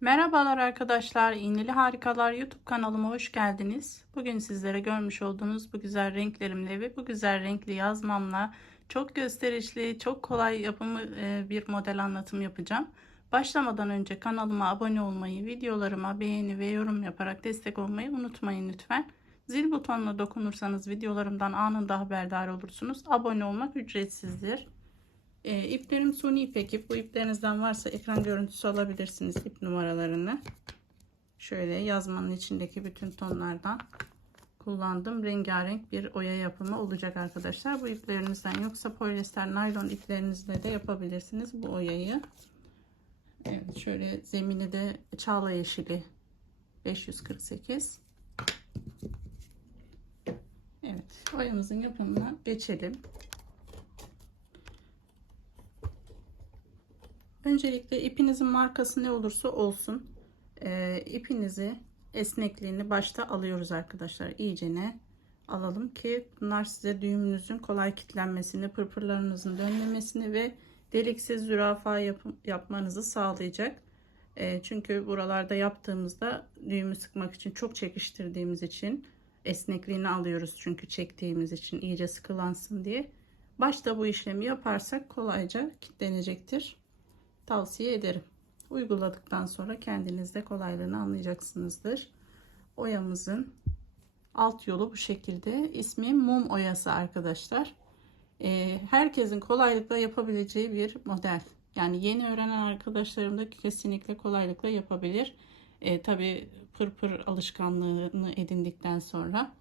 Merhabalar arkadaşlar, İğneli Harikalar YouTube kanalıma hoş geldiniz. Bugün sizlere görmüş olduğunuz bu güzel renklerimle ve bu güzel renkli yazmamla çok gösterişli, çok kolay yapımı e, bir model anlatım yapacağım. Başlamadan önce kanalıma abone olmayı, videolarıma beğeni ve yorum yaparak destek olmayı unutmayın lütfen. Zil butonuna dokunursanız videolarımdan anında haberdar olursunuz. Abone olmak ücretsizdir. E, iplerim suni ipek ip. Bu iplerinizden varsa ekran görüntüsü alabilirsiniz ip numaralarını. Şöyle yazmanın içindeki bütün tonlardan kullandım. Rengarenk bir oya yapımı olacak arkadaşlar. Bu iplerinizden yoksa polyester naylon iplerinizle de yapabilirsiniz bu oyayı. Evet şöyle zemini de çağla yeşili 548. Evet oyamızın yapımına geçelim. Öncelikle ipinizin markası ne olursa olsun e, ipinizi esnekliğini başta alıyoruz arkadaşlar. İyicene alalım ki bunlar size düğümünüzün kolay kilitlenmesini, pırpırlarınızın dönmemesini ve deliksiz zürafa yap yapmanızı sağlayacak. E, çünkü buralarda yaptığımızda düğümü sıkmak için çok çekiştirdiğimiz için esnekliğini alıyoruz çünkü çektiğimiz için iyice sıkılansın diye. Başta bu işlemi yaparsak kolayca kilitlenecektir tavsiye ederim. Uyguladıktan sonra kendiniz de kolaylığını anlayacaksınızdır. Oyamızın alt yolu bu şekilde. İsmi mum oyası arkadaşlar. Ee, herkesin kolaylıkla yapabileceği bir model. Yani yeni öğrenen arkadaşlarım da kesinlikle kolaylıkla yapabilir. Ee, Tabi pırpır alışkanlığını edindikten sonra.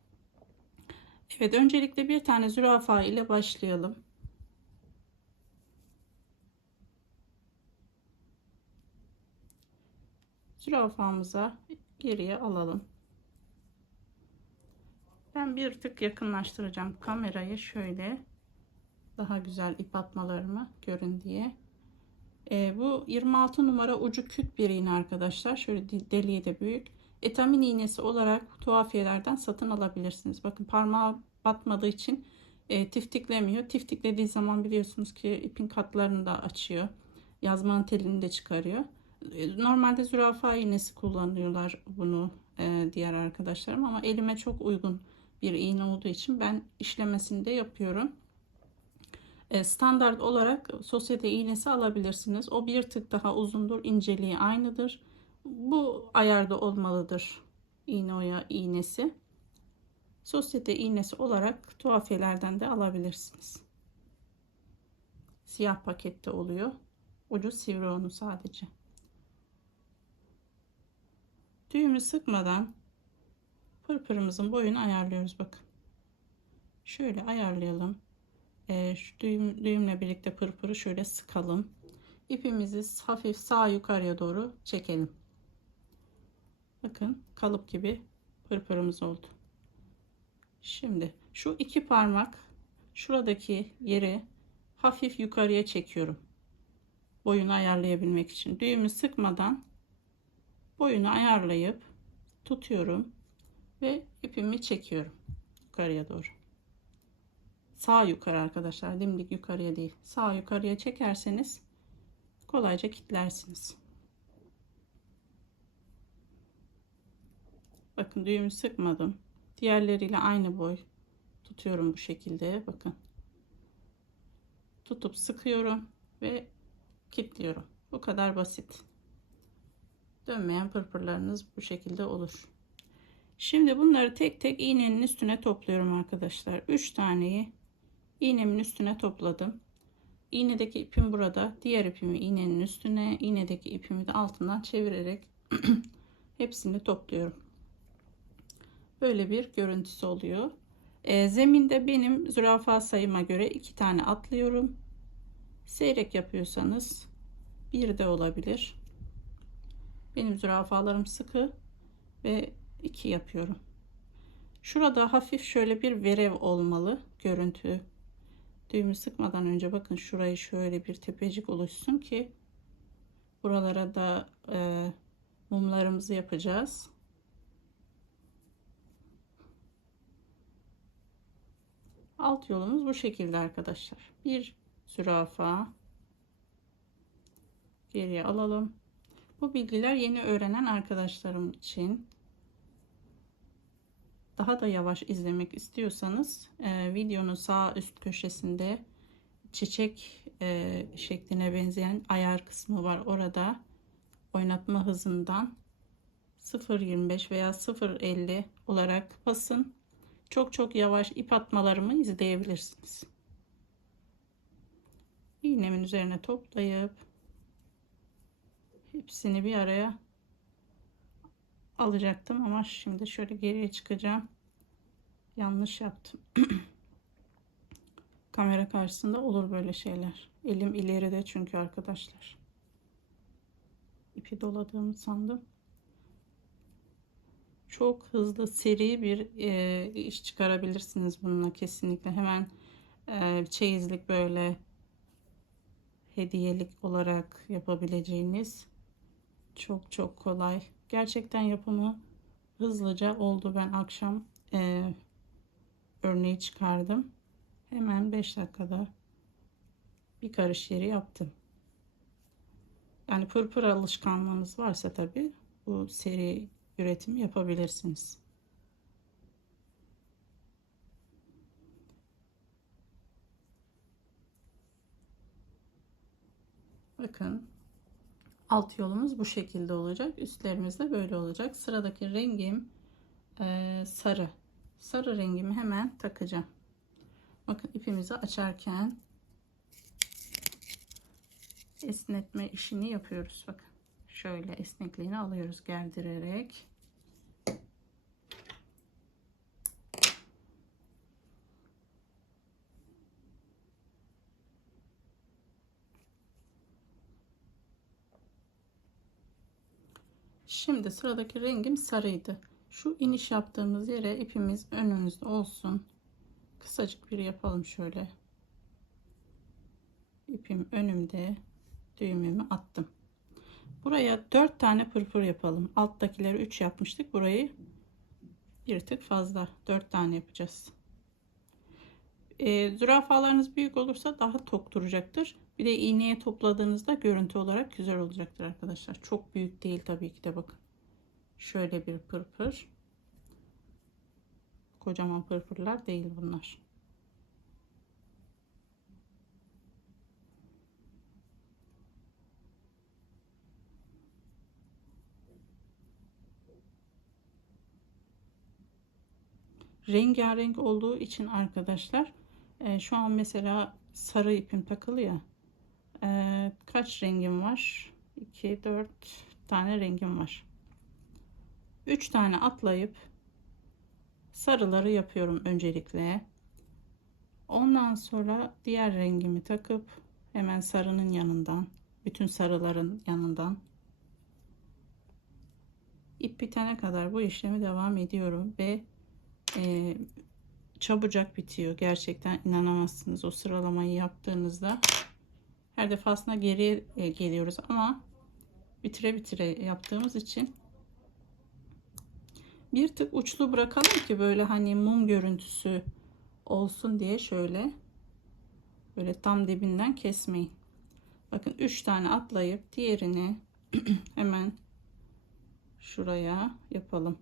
Evet öncelikle bir tane zürafa ile başlayalım. Zürafamıza geriye alalım. Ben bir tık yakınlaştıracağım kamerayı şöyle daha güzel ip atmalarımı görün diye. E, bu 26 numara ucu küt bir iğne arkadaşlar. Şöyle deliği de büyük. Etamin iğnesi olarak tuhafiyelerden satın alabilirsiniz. Bakın parmağı batmadığı için e, tiftiklemiyor. Tiftiklediği zaman biliyorsunuz ki ipin katlarını da açıyor. Yazmanın telini de çıkarıyor. Normalde zürafa iğnesi kullanıyorlar bunu e, diğer arkadaşlarım ama elime çok uygun bir iğne olduğu için ben işlemesini de yapıyorum. E, standart olarak sosyete iğnesi alabilirsiniz. O bir tık daha uzundur. inceliği aynıdır. Bu ayarda olmalıdır iğne oya iğnesi. Sosyete iğnesi olarak tuhafiyelerden de alabilirsiniz. Siyah pakette oluyor. Ucu sivri onu sadece. Düğümü sıkmadan pırpırımızın boyunu ayarlıyoruz bakın. Şöyle ayarlayalım. Ee, şu düğüm, düğümle birlikte pırpırı şöyle sıkalım. İpimizi hafif sağ yukarıya doğru çekelim. Bakın kalıp gibi pırpırımız oldu. Şimdi şu iki parmak şuradaki yeri hafif yukarıya çekiyorum. Boyunu ayarlayabilmek için. Düğümü sıkmadan boyunu ayarlayıp tutuyorum ve ipimi çekiyorum yukarıya doğru. Sağ yukarı arkadaşlar dimdik yukarıya değil sağ yukarıya çekerseniz kolayca kilitlersiniz. Bakın düğümü sıkmadım. Diğerleriyle aynı boy tutuyorum bu şekilde bakın. Tutup sıkıyorum ve kilitliyorum. Bu kadar basit dönmeyen pırpırlarınız bu şekilde olur. Şimdi bunları tek tek iğnenin üstüne topluyorum arkadaşlar. 3 taneyi iğnemin üstüne topladım. İğnedeki ipim burada. Diğer ipimi iğnenin üstüne, iğnedeki ipimi de altından çevirerek hepsini topluyorum. Böyle bir görüntüsü oluyor. E, zeminde benim zürafa sayıma göre iki tane atlıyorum. Seyrek yapıyorsanız bir de olabilir. Benim zürafalarım sıkı ve iki yapıyorum. Şurada hafif şöyle bir verev olmalı görüntü. Düğümü sıkmadan önce bakın şurayı şöyle bir tepecik oluşsun ki buralara da e, mumlarımızı yapacağız. Alt yolumuz bu şekilde arkadaşlar. Bir zürafa geriye alalım. Bu bilgiler yeni öğrenen arkadaşlarım için. Daha da yavaş izlemek istiyorsanız e, videonun sağ üst köşesinde çiçek e, şekline benzeyen ayar kısmı var. Orada oynatma hızından 0.25 veya 0.50 olarak basın. Çok çok yavaş ip atmalarımı izleyebilirsiniz. İğnemin üzerine toplayıp hepsini bir araya alacaktım ama şimdi şöyle geriye çıkacağım. Yanlış yaptım. Kamera karşısında olur böyle şeyler. Elim ileride çünkü arkadaşlar. İpi doladığımı sandım. Çok hızlı seri bir e, iş çıkarabilirsiniz bununla kesinlikle. Hemen e, çeyizlik böyle hediyelik olarak yapabileceğiniz çok çok kolay. Gerçekten yapımı hızlıca oldu. Ben akşam e, örneği çıkardım. Hemen 5 dakikada bir karış yeri yaptım. Yani pırpır alışkanlığınız varsa tabi bu seri üretim yapabilirsiniz. Bakın alt yolumuz bu şekilde olacak. Üstlerimiz de böyle olacak. Sıradaki rengim e, sarı. Sarı rengimi hemen takacağım. Bakın ipimizi açarken esnetme işini yapıyoruz. Bakın şöyle esnekliğini alıyoruz gerdirerek. Şimdi sıradaki rengim sarıydı. Şu iniş yaptığımız yere ipimiz önümüzde olsun. Kısacık bir yapalım şöyle. İpim önümde. Düğümümü attım. Buraya 4 tane pırpır yapalım. Alttakileri 3 yapmıştık. Burayı bir tık fazla 4 tane yapacağız. E, zürafalarınız büyük olursa daha tok duracaktır. Bir de iğneye topladığınızda görüntü olarak güzel olacaktır arkadaşlar. Çok büyük değil tabii ki de bakın. Şöyle bir pırpır. Kocaman pırpırlar değil bunlar. rengarenk olduğu için arkadaşlar e, şu an mesela sarı ipim takılı ya e, kaç rengim var 2 4 tane rengim var 3 tane atlayıp sarıları yapıyorum öncelikle ondan sonra diğer rengimi takıp hemen sarının yanından bütün sarıların yanından ip bitene kadar bu işlemi devam ediyorum ve e, çabucak bitiyor. Gerçekten inanamazsınız o sıralamayı yaptığınızda. Her defasında geriye e, geliyoruz ama bitire bitire yaptığımız için bir tık uçlu bırakalım ki böyle hani mum görüntüsü olsun diye şöyle böyle tam dibinden kesmeyin. Bakın 3 tane atlayıp diğerini hemen şuraya yapalım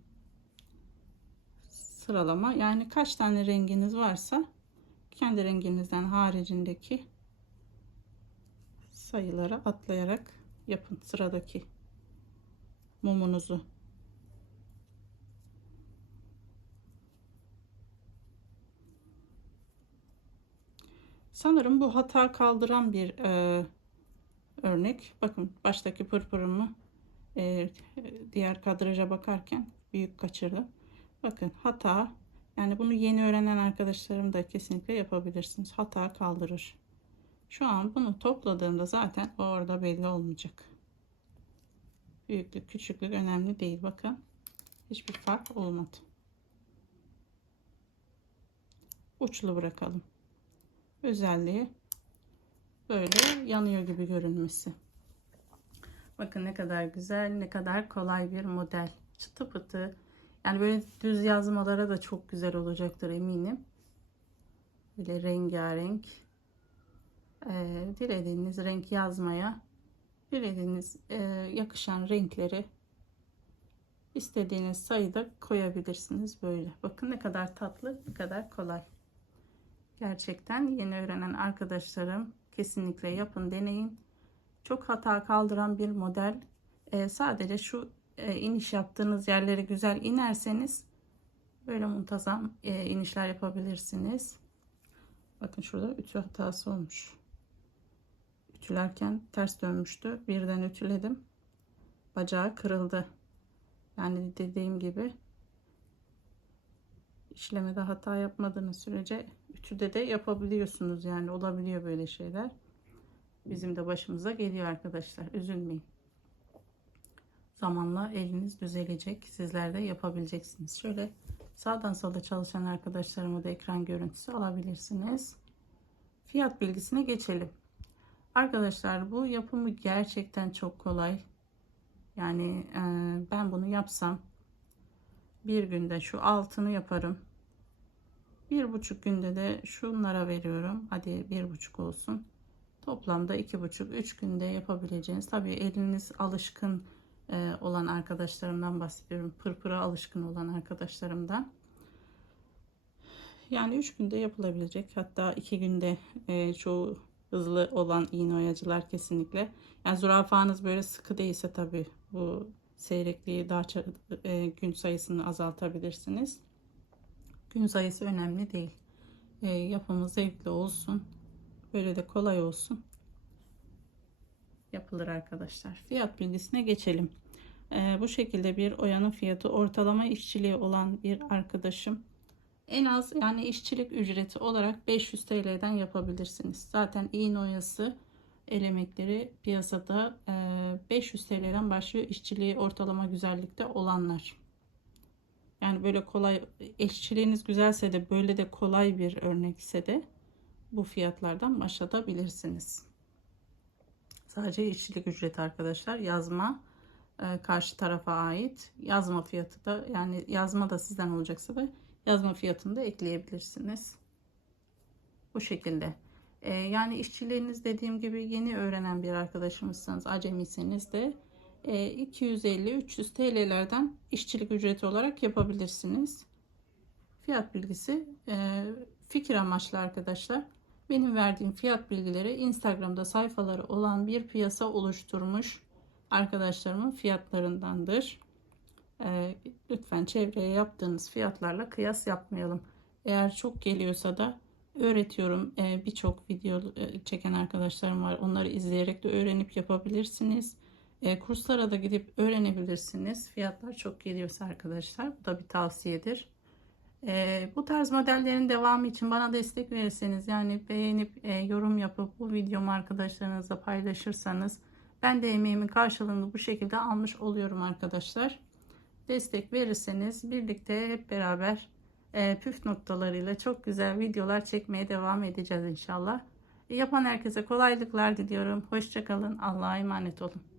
sıralama. Yani kaç tane renginiz varsa kendi renginizden haricindeki sayıları atlayarak yapın sıradaki mumunuzu. Sanırım bu hata kaldıran bir e, örnek. Bakın baştaki pırpırımı e, diğer kadraja bakarken büyük kaçırdım. Bakın hata yani bunu yeni öğrenen arkadaşlarım da kesinlikle yapabilirsiniz. Hata kaldırır. Şu an bunu topladığımda zaten orada belli olmayacak. Büyüklük küçüklük önemli değil. Bakın hiçbir fark olmadı. Uçlu bırakalım. Özelliği böyle yanıyor gibi görünmesi. Bakın ne kadar güzel, ne kadar kolay bir model. Çıtı pıtı yani böyle düz yazmalara da çok güzel olacaktır eminim. Böyle rengarenk. Ee, dilediğiniz renk yazmaya dilediğiniz e, yakışan renkleri istediğiniz sayıda koyabilirsiniz böyle. Bakın ne kadar tatlı, ne kadar kolay. Gerçekten yeni öğrenen arkadaşlarım kesinlikle yapın, deneyin. Çok hata kaldıran bir model. E, sadece şu e, iniş yaptığınız yerleri güzel inerseniz böyle muntazam e, inişler yapabilirsiniz. Bakın şurada ütü hatası olmuş. Ütülerken ters dönmüştü. Birden ütüledim. Bacağı kırıldı. Yani dediğim gibi işlemede hata yapmadığınız sürece ütüde de yapabiliyorsunuz. Yani olabiliyor böyle şeyler. Bizim de başımıza geliyor arkadaşlar. Üzülmeyin. Zamanla eliniz düzelecek. Sizler de yapabileceksiniz. Şöyle sağdan solda çalışan arkadaşlarıma da ekran görüntüsü alabilirsiniz. Fiyat bilgisine geçelim. Arkadaşlar bu yapımı gerçekten çok kolay. Yani e, ben bunu yapsam bir günde şu altını yaparım. Bir buçuk günde de şunlara veriyorum. Hadi bir buçuk olsun. Toplamda iki buçuk, üç günde yapabileceğiniz. Tabii eliniz alışkın e, olan arkadaşlarımdan bahsediyorum. Pırpıra alışkın olan arkadaşlarımdan. Yani üç günde yapılabilecek. Hatta iki günde e, çoğu hızlı olan iğne oyacılar kesinlikle. Yani zürafanız böyle sıkı değilse tabii bu seyrekliği daha e, gün sayısını azaltabilirsiniz. Gün sayısı önemli değil. E, yapımı zevkli olsun. Böyle de kolay olsun. Yapılır arkadaşlar. Fiyat bilgisine geçelim. E, bu şekilde bir oyanın fiyatı ortalama işçiliği olan bir arkadaşım en az yani işçilik ücreti olarak 500 TL'den yapabilirsiniz. Zaten iğne oyası el emekleri piyasada 500 TL'den başlıyor işçiliği ortalama güzellikte olanlar. Yani böyle kolay işçiliğiniz güzelse de böyle de kolay bir örnekse de bu fiyatlardan başlatabilirsiniz. Sadece işçilik ücreti arkadaşlar yazma karşı tarafa ait yazma fiyatı da yani yazma da sizden olacaksa da yazma fiyatını da ekleyebilirsiniz. Bu şekilde. Ee, yani işçiliğiniz dediğim gibi yeni öğrenen bir arkadaşımızsanız, acemiyseniz de e, 250-300 TL'lerden işçilik ücreti olarak yapabilirsiniz. Fiyat bilgisi e, fikir amaçlı arkadaşlar. Benim verdiğim fiyat bilgileri Instagram'da sayfaları olan bir piyasa oluşturmuş arkadaşlarımın fiyatlarındandır. E, lütfen çevreye yaptığınız fiyatlarla kıyas yapmayalım. Eğer çok geliyorsa da öğretiyorum. E, Birçok video e, çeken arkadaşlarım var. Onları izleyerek de öğrenip yapabilirsiniz. E, kurslara da gidip öğrenebilirsiniz. Fiyatlar çok geliyorsa arkadaşlar. Bu da bir tavsiyedir. Bu tarz modellerin devamı için bana destek verirseniz yani beğenip e, yorum yapıp bu videomu arkadaşlarınızla paylaşırsanız ben de emeğimin karşılığını bu şekilde almış oluyorum arkadaşlar destek verirseniz birlikte hep beraber e, püf noktalarıyla çok güzel videolar çekmeye devam edeceğiz inşallah. Yapan herkese kolaylıklar diliyorum. Hoşçakalın. Allah'a emanet olun.